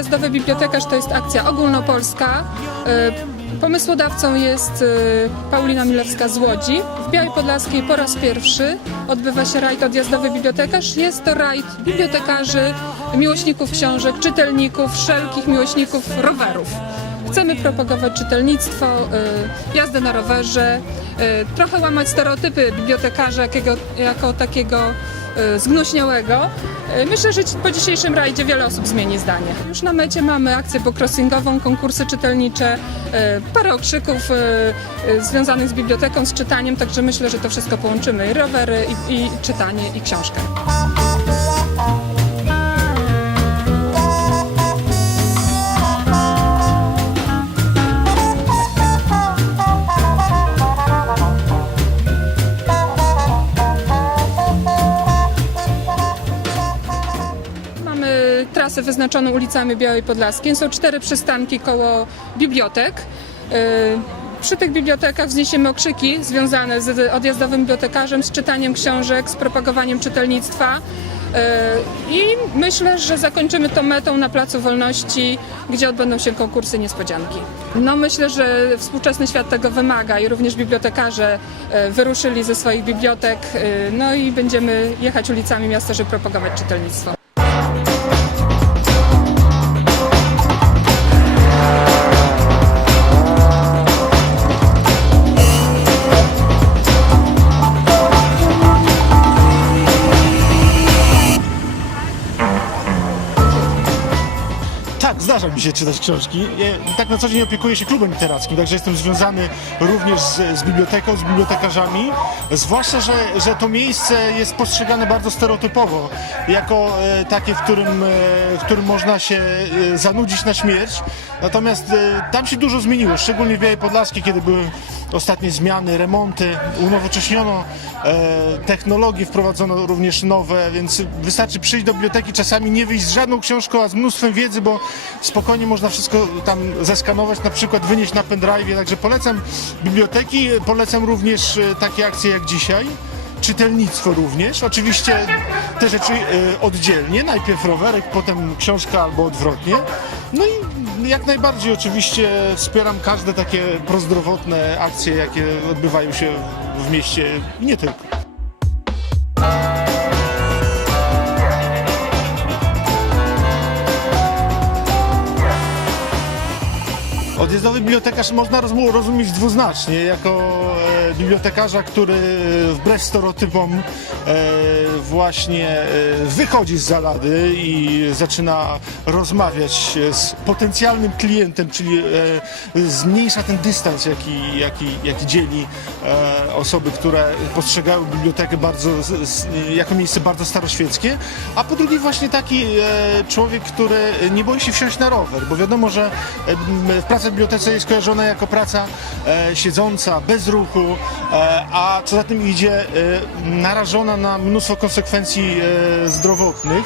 rowerowy odjazdowy Bibliotekarz to jest akcja ogólnopolska. Y, Pomysłodawcą jest y, Paulina Milewska z Łodzi. W Białej Podlaskiej po raz pierwszy odbywa się rajd odjazdowy Bibliotekarz. Jest to rajd bibliotekarzy, miłośników książek, czytelników, wszelkich miłośników rowerów. Chcemy propagować czytelnictwo, y, jazdę na rowerze, trochę łamać stereotypy bibliotekarza jakiego, jako takiego y, zgnuśniałego. Y, Myślę, że po dzisiejszym rajdzie wiele osób zmieni zdanie. Już na mecie mamy akcję bookcrossingową, konkursy czytelnicze, y, parę okrzyków związanych z biblioteką, z czytaniem, także myślę, że to wszystko połączymy, rowery, i, i czytanie, i książkę. Mamy trasę wyznaczoną ulicami Białej Podlaskiej. Są cztery przystanki koło bibliotek. Yy, Przy tych bibliotekach wzniesiemy okrzyki związane z odjazdowym bibliotekarzem, z czytaniem książek, z propagowaniem czytelnictwa. Yy, I myślę, że zakończymy to metą na Placu Wolności, gdzie odbędą się konkursy niespodzianki. No myślę, że współczesny świat tego wymaga i również bibliotekarze yy, wyruszyli ze swoich bibliotek. No i będziemy jechać ulicami miasta, żeby propagować czytelnictwo. Zdarza mi się czytać książki. Ja tak na co dzień opiekuję się klubem literackim, także jestem związany również z, z biblioteką, z bibliotekarzami. Zwłaszcza, że, że to miejsce jest postrzegane bardzo stereotypowo, jako e, takie, w którym, e, w którym można się e, zanudzić na śmierć. Natomiast e, tam się dużo zmieniło, szczególnie w Białej Podlaskiej, kiedy były ostatnie zmiany, remonty, unowocześniono e, technologie, wprowadzono również nowe, więc wystarczy przyjść do biblioteki, czasami nie wyjść z żadną książką, a z mnóstwem wiedzy, bo spokojnie można wszystko tam zeskanować, na przykład wynieść na pendrive, także polecam biblioteki, polecam również e, takie akcje jak dzisiaj. Czytelnictwo również, oczywiście te rzeczy e, oddzielnie, najpierw rowerek, potem książka albo odwrotnie. No i jak najbardziej oczywiście wspieram każde takie prozdrowotne akcje, jakie odbywają się w mieście nie tylko. Odjazdowy bibliotekarz można roz- rozumieć dwuznacznie, jako e, bibliotekarza, który wbrew stereotypom e, właśnie e, wychodzi z zalady i zaczyna rozmawiać z potencjalnym klientem, czyli e, zmniejsza ten dystans, jaki, jaki, jaki dzieli e, osoby, które postrzegają bibliotekę bardzo, z, z, jako miejsce bardzo staroświeckie, a po drugie właśnie taki e, człowiek, który nie boi się wsiąść na rower, bo wiadomo, że e, praca bibliotece jest kojarzona jako praca e, siedząca, bez ruchu, e, a co za tym idzie, e, narażona na mnóstwo konsekwencji e, zdrowotnych.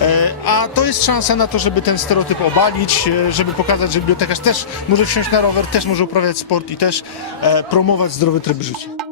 E, A to jest szansa na to, żeby ten stereotyp obalić, e, żeby pokazać, że bibliotekarz też może wsiąść na rower, też może uprawiać sport i też e, promować zdrowy tryb życia.